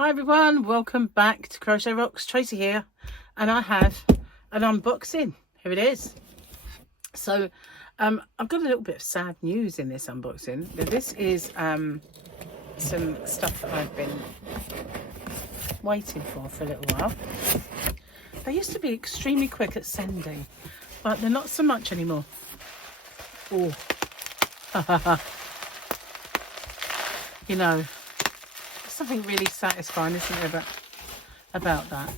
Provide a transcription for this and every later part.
Hi everyone, welcome back to Crochet Rocks. Tracy here, and I have an unboxing. Here it is. So I've got a little bit of sad news in this unboxing. Now, this is some stuff that I've been waiting for a little while. They used to be extremely quick at sending, but they're not so much anymore. Oh, you know, something really satisfying, isn't there, about that?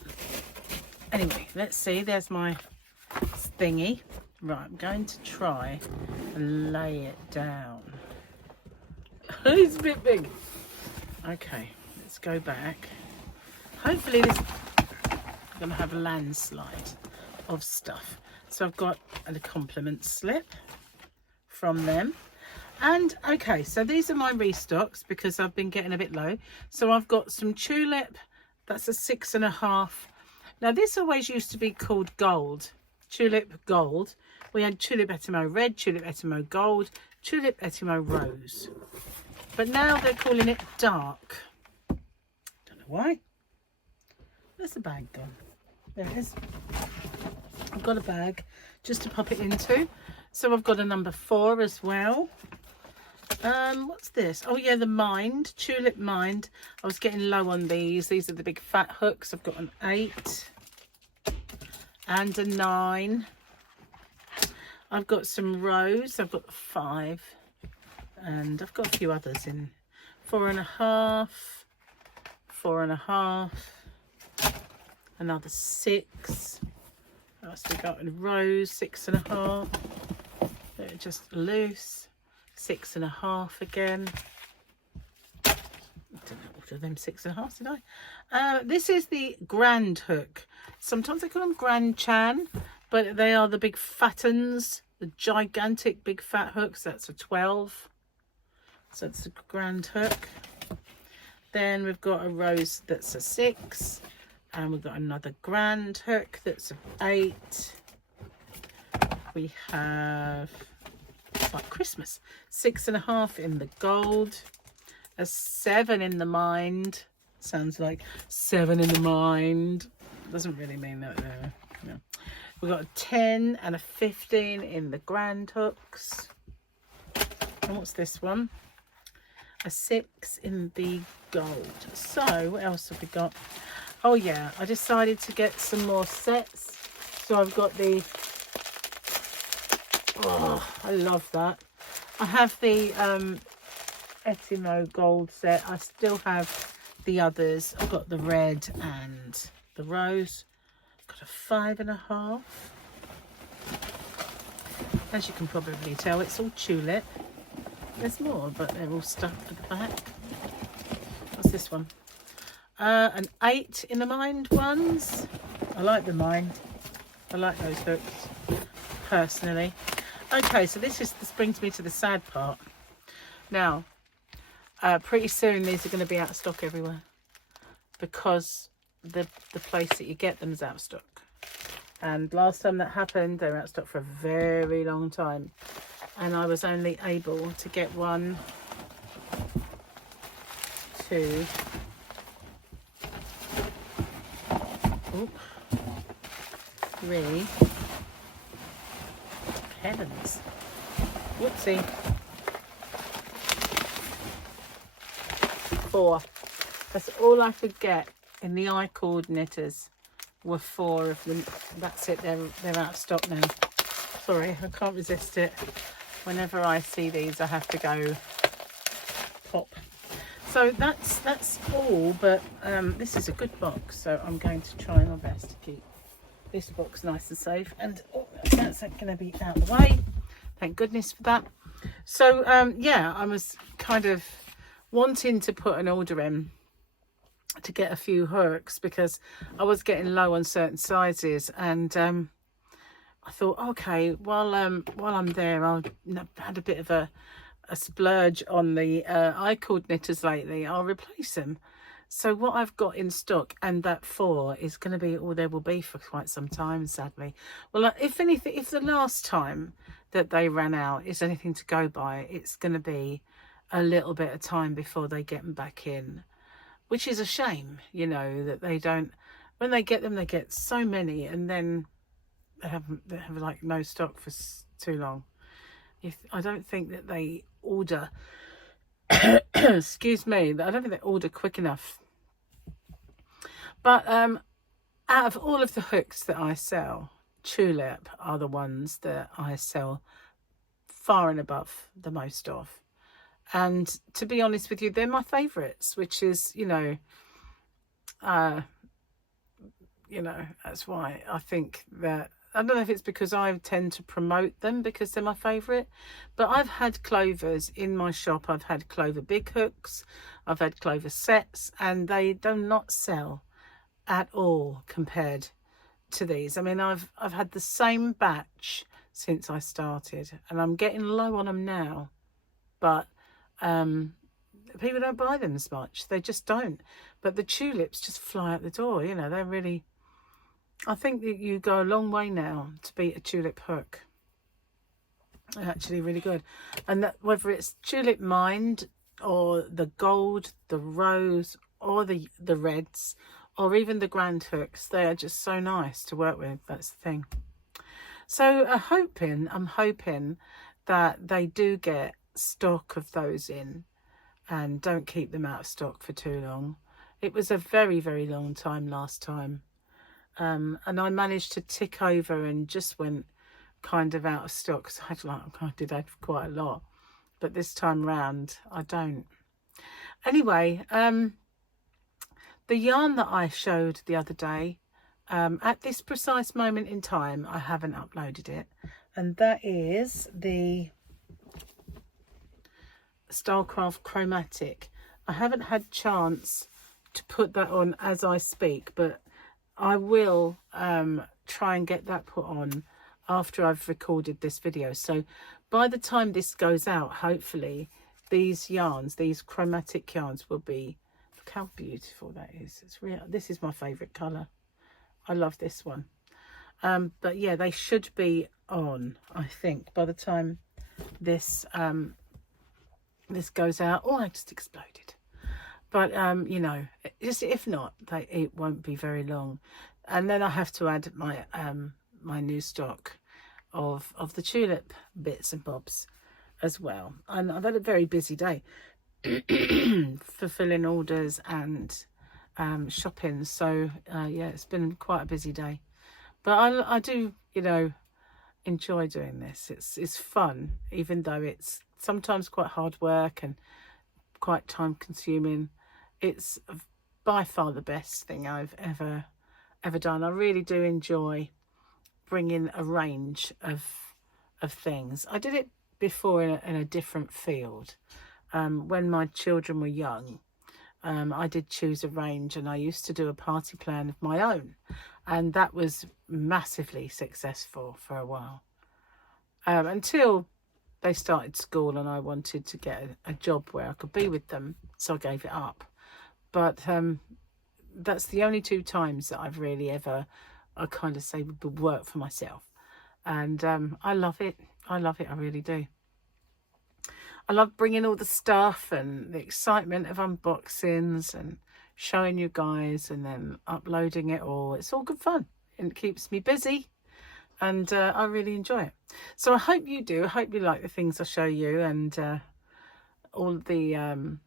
Anyway, let's see. There's my thingy. Right, I'm going to try and lay it down. It's a bit big. Okay, let's go back. Hopefully this is going to have a landslide of stuff. So I've got a compliment slip from them. And okay, so these are my restocks because I've been getting a bit low. So I've got some Tulip, that's a 6.5. Now this always used to be called gold, Tulip Gold. We had Tulip Etimo Red, Tulip Etimo Gold, Tulip Etimo Rose. But now they're calling it dark. Don't know why. Where's the bag gone? There it is. I've got a bag just to pop it into. So I've got a number 4 as well. What's this? Oh yeah, the Mind, Tulip Mind. I was getting low on these. These are the big fat hooks. I've got an 8 and a 9. I've got some Rose. I've got 5, and I've got a few others in 4.5, 4.5, another 6. What else we got in Rose? 6.5. They're just loose. 6.5 again. I don't know what of them 6.5 did I? This is the Grand Hook. Sometimes they call them Grand Chan, but they are the big fat ones, the gigantic big fat hooks. That's a 12. So it's the Grand Hook. Then we've got a Rose that's a 6, and we've got another Grand Hook that's an 8. We have, it's like Christmas, 6.5 in the gold, a 7 in the Mind. Sounds like 7 in the Mind. Doesn't really mean that though. No. We've got a 10 and a 15 in the Grand Hooks. And what's this one? A 6 in the gold. So what else have we got? Oh yeah, I decided to get some more sets. So I've got the, oh, I love that. I have the Etimo gold set. I still have the others. I've got the red and the rose. I've got a 5.5. As you can probably tell, it's all tulip. There's more, but they're all stuffed at the back. What's this one? An 8 in the Mind ones. I like the Mind. I like those hooks personally. Okay, so this brings me to the sad part. Now, pretty soon these are going to be out of stock everywhere because the place that you get them is out of stock. And last time that happened, they were out of stock for a very long time, and I was only able to get 1, 2, oh, 3. Heavens. Whoopsie. 4. That's all I could get in the I-cord knitters were 4 of them. That's it, they're out of stock now. Sorry, I can't resist it. Whenever I see these I have to go pop. So that's all, but this is a good box, so I'm going to try my best to keep this box nice and safe. And oh, that's going to be out of the way. Thank goodness for that. So yeah, I was kind of wanting to put an order in to get a few hooks because I was getting low on certain sizes, and I thought, okay, while I'm there, I've had a bit of a splurge on the I-cord knitters lately. I'll replace them. So what I've got in stock, and that 4 is going to be all there will be for quite some time, sadly. Well, if anything, if the last time that they ran out is anything to go by, it's going to be a little bit of time before they get them back in. which is a shame, you know, that they don't, when they get them, they get so many, and then they have like no stock for too long. I don't think that they order, excuse me, I don't think they order quick enough. But out of all of the hooks that I sell, Tulip are the ones that I sell far and above the most of. And to be honest with you, they're my favourites, which is, you know, that's why I think that, I don't know if it's because I tend to promote them because they're my favourite, but I've had clovers in my shop. I've had clover big hooks, I've had clover sets, and they do not sell at all compared to these. I mean, I've had the same batch since I started, and I'm getting low on them now, but people don't buy them as much. They just don't. But the tulips just fly out the door, you know. They're really, I think that you go a long way now to beat a tulip hook. They're actually really good. And that, whether it's Tulip Mind or the gold, the rose, or the reds, or even the grand hooks, they are just so nice to work with. That's the thing. So I'm hoping that they do get stock of those in and don't keep them out of stock for too long. It was a very, very long time last time. And I managed to tick over and just went kind of out of stock. So I did have quite a lot, but this time round I don't. Anyway, the yarn that I showed the other day, at this precise moment in time, I haven't uploaded it, and that is the Stylecraft Chromatic. I haven't had chance to put that on as I speak, but I will try and get that put on after I've recorded this video. So by the time this goes out, hopefully these yarns, these chromatic yarns, will be, look how beautiful that is. It's real. This is my favorite color. I love this one. But yeah, they should be on, I think, by the time this this goes out. Oh, I just exploded. But you know, just if not, it won't be very long. And then I have to add my my new stock of the tulip bits and bobs as well. And I've had a very busy day fulfilling orders and shopping. So yeah, it's been quite a busy day. But I do, you know, enjoy doing this. It's fun, even though it's sometimes quite hard work and quite time consuming. It's by far the best thing I've ever done. I really do enjoy bringing a range of things. I did it before in a different field. When my children were young, I did choose a range, and I used to do a party plan of my own, and that was massively successful for a while, until they started school and I wanted to get a job where I could be with them, so I gave it up. But that's the only two times that I've really ever, I kind of say, would work for myself. And I love it. I love it. I really do. I love bringing all the stuff and the excitement of unboxings and showing you guys and then uploading it all. It's all good fun and it keeps me busy. And I really enjoy it. So I hope you do. I hope you like the things I show you and all the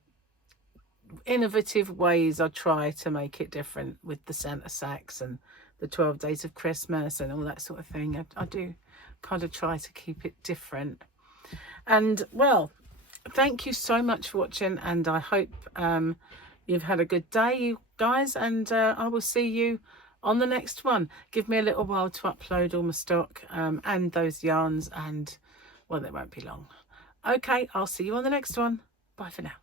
innovative ways I try to make it different with the Santa sacks and the 12 days of Christmas and all that sort of thing. I do kind of try to keep it different. And well, thank you so much for watching, and I hope you've had a good day, you guys, and I will see you on the next one. Give me a little while to upload all my stock and those yarns, and well, they won't be long. Okay, I'll see you on the next one. Bye for now.